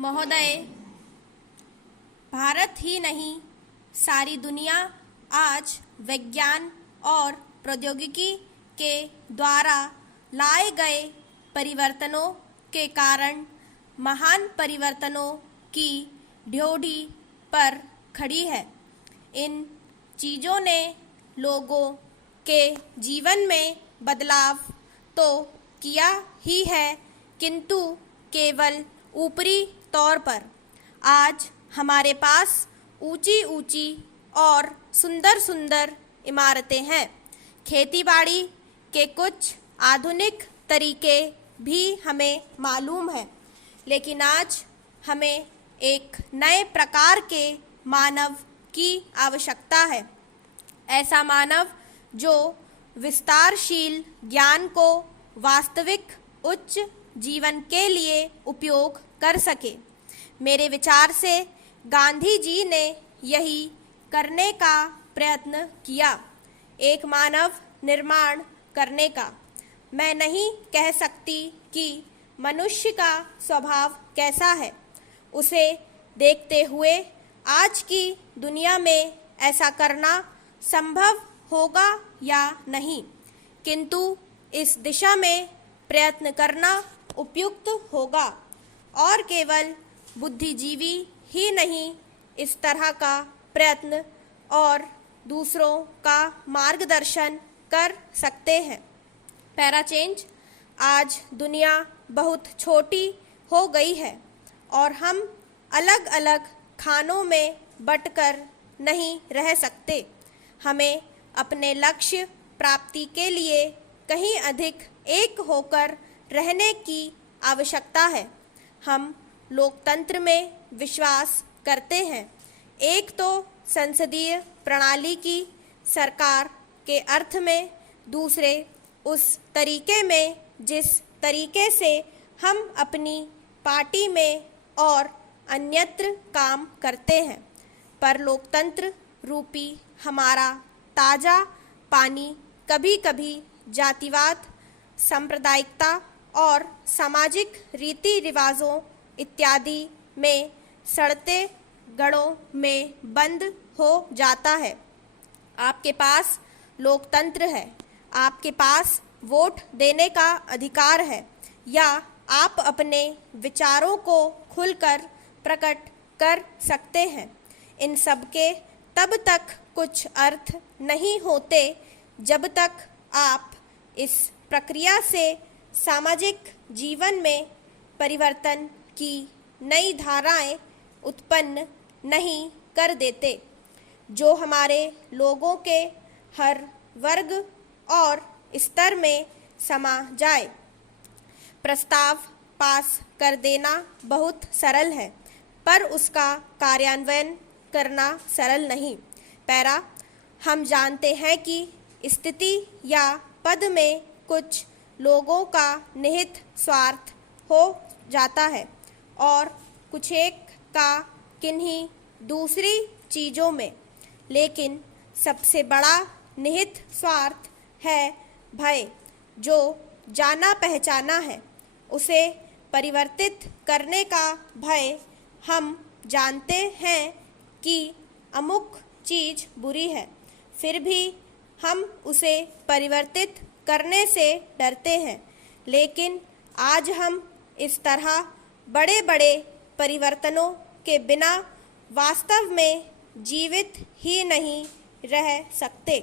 महोदय, भारत ही नहीं सारी दुनिया आज विज्ञान और प्रौद्योगिकी के द्वारा लाए गए परिवर्तनों के कारण महान परिवर्तनों की ड्योढ़ी पर खड़ी है। इन चीज़ों ने लोगों के जीवन में बदलाव तो किया ही है, किंतु केवल ऊपरी तौर पर। आज हमारे पास ऊंची ऊंची और सुंदर सुंदर इमारतें हैं। खेतीबाड़ी के कुछ आधुनिक तरीके भी हमें मालूम है, लेकिन आज हमें एक नए प्रकार के मानव की आवश्यकता है। ऐसा मानव जो विस्तारशील ज्ञान को वास्तविक उच्च जीवन के लिए उपयोग कर सके। मेरे विचार से गांधी जी ने यही करने का प्रयत्न किया, एक मानव निर्माण करने का। मैं नहीं कह सकती कि मनुष्य का स्वभाव कैसा है। उसे देखते हुए आज की दुनिया में ऐसा करना संभव होगा या नहीं, किंतु इस दिशा में प्रयत्न करना उपयुक्त होगा। और केवल बुद्धिजीवी ही नहीं इस तरह का प्रयत्न और दूसरों का मार्गदर्शन कर सकते हैं। Para change. आज दुनिया बहुत छोटी हो गई है और हम अलग अलग खानों में बंटकर नहीं रह सकते। हमें अपने लक्ष्य प्राप्ति के लिए कहीं अधिक एक होकर रहने की आवश्यकता है। हम लोकतंत्र में विश्वास करते हैं। एक तो संसदीय प्रणाली की सरकार के अर्थ में, दूसरे उस तरीके में जिस तरीके से हम अपनी पार्टी में और अन्यत्र काम करते हैं। पर लोकतंत्र रूपी हमारा ताज़ा पानी कभी कभी जातिवाद, सांप्रदायिकता और सामाजिक रीति रिवाजों इत्यादि में सड़ते गड़ों में बंद हो जाता है। आपके पास लोकतंत्र है, आपके पास वोट देने का अधिकार है, या आप अपने विचारों को खुलकर प्रकट कर सकते हैं। इन सब के तब तक कुछ अर्थ नहीं होते जब तक आप इस प्रक्रिया से सामाजिक जीवन में परिवर्तन की नई धाराएं उत्पन्न नहीं कर देते, जो हमारे लोगों के हर वर्ग और स्तर में समा जाए। प्रस्ताव पास कर देना बहुत सरल है, पर उसका कार्यान्वयन करना सरल नहीं। पैरा। हम जानते हैं कि स्थिति या पद में कुछ लोगों का निहित स्वार्थ हो जाता है और कुछ एक का किन्हीं दूसरी चीज़ों में, लेकिन सबसे बड़ा निहित स्वार्थ है भय, जो जाना पहचाना है। उसे परिवर्तित करने का भय। हम जानते हैं कि अमुक चीज़ बुरी है, फिर भी हम उसे परिवर्तित करने से डरते हैं। लेकिन आज हम इस तरह बड़े बड़े परिवर्तनों के बिना वास्तव में जीवित ही नहीं रह सकते।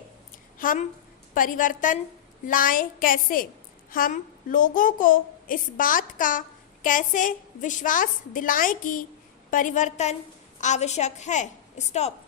हम परिवर्तन लाएं कैसे? हम लोगों को इस बात का कैसे विश्वास दिलाएं कि परिवर्तन आवश्यक है? स्टॉप।